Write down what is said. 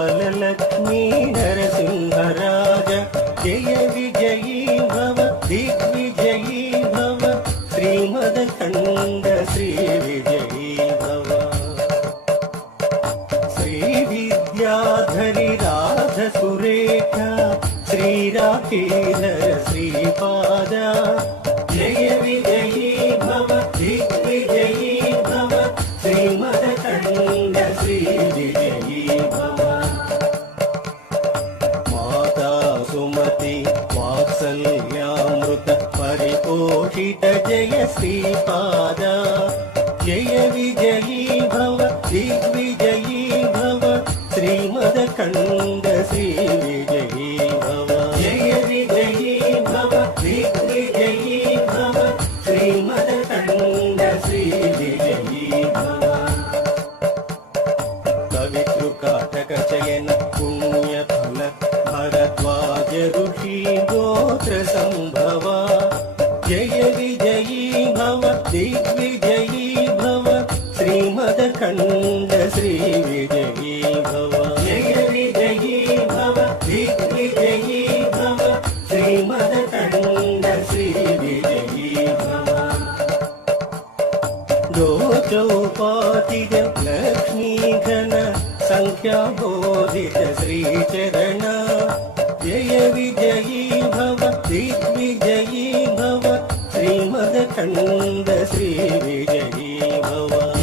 गोपाललक्ष्मी नरसिंहराज जय विजयी भव दिग्विजयी भव श्रीमदखण्ड श्रीविजयी भव श्रीविद्याधरि राधसुरेखा श्रीराकेलर श्रीपाद जय विजयी भव दिग्विजयी भव श्रीमदखण्ड श्रीविजयी भव माता सुमति वात्सल्यामृत परिपोषित जय श्रीपाद जय विजयी भव दिग्विजयी भव श्रीमदखण्ड श्रीविजयी भव जय विजयी भव दिग्विजयी भव श्रीमदखण्ड श्रीविजयी भव कवितृकाटक चयन पुण्यफल भरद्वाज ऋषि गोत्र संभव जय विजयी भव दिग्विजयी भव श्रीमदखण्ड श्रीविजयी भव जय विजयी भव दिग्विजयी भव श्रीमदखण्ड श्रीविजयी भव चौपातिज लक्ष्मी घन संख्याबोधित श्रीचरण जय विजयी भव दिग्विजयी भव श्रीमदखण्ड श्रीविजयी भव